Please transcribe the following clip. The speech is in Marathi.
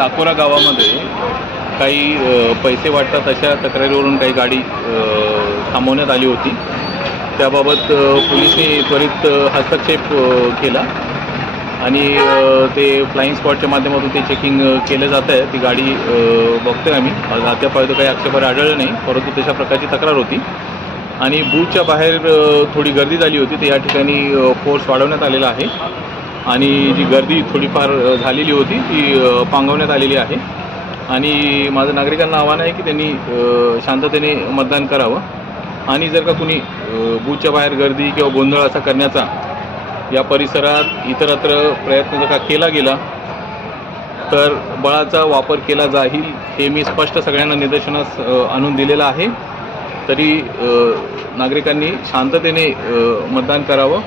साकोरा गावामध्ये काही पैसे वाटतात अशा तक्रारीवरून काही गाडी थांबवण्यात आली होती। त्याबाबत पोलिसांनी त्वरित हस्तक्षेप केला आणि ते फ्लाइंग स्क्वॉडच्या माध्यमातून ते चेकिंग केलं जात आहे। ती गाडी बघतोय आम्ही, अद्यापर्यंत काही आक्षेपार्ह आढळलं नाही, परंतु तशा प्रकारची तक्रार होती आणि बूथच्या बाहेर थोडी गर्दी झाली होती। तर या ठिकाणी फोर्स वाढवण्यात आलेला आहे आणि जी गर्दी थोडीफार झालेली होती ती पांगवण्यात आलेली आहे आणि माझं नागरिकांना आव्हान आहे की त्यांनी शांततेने मतदान करावं आणि जर का कुणी बूथच्या बाहेर गर्दी किंवा गोंधळ असा करण्याचा या परिसरात इतरत्र प्रयत्न जर का केला गेला तर बळाचा वापर केला जाईल हे मी स्पष्ट सगळ्यांना निदर्शनास आणून दिलेलं आहे। तरी नागरिकांनी शांततेने मतदान करावं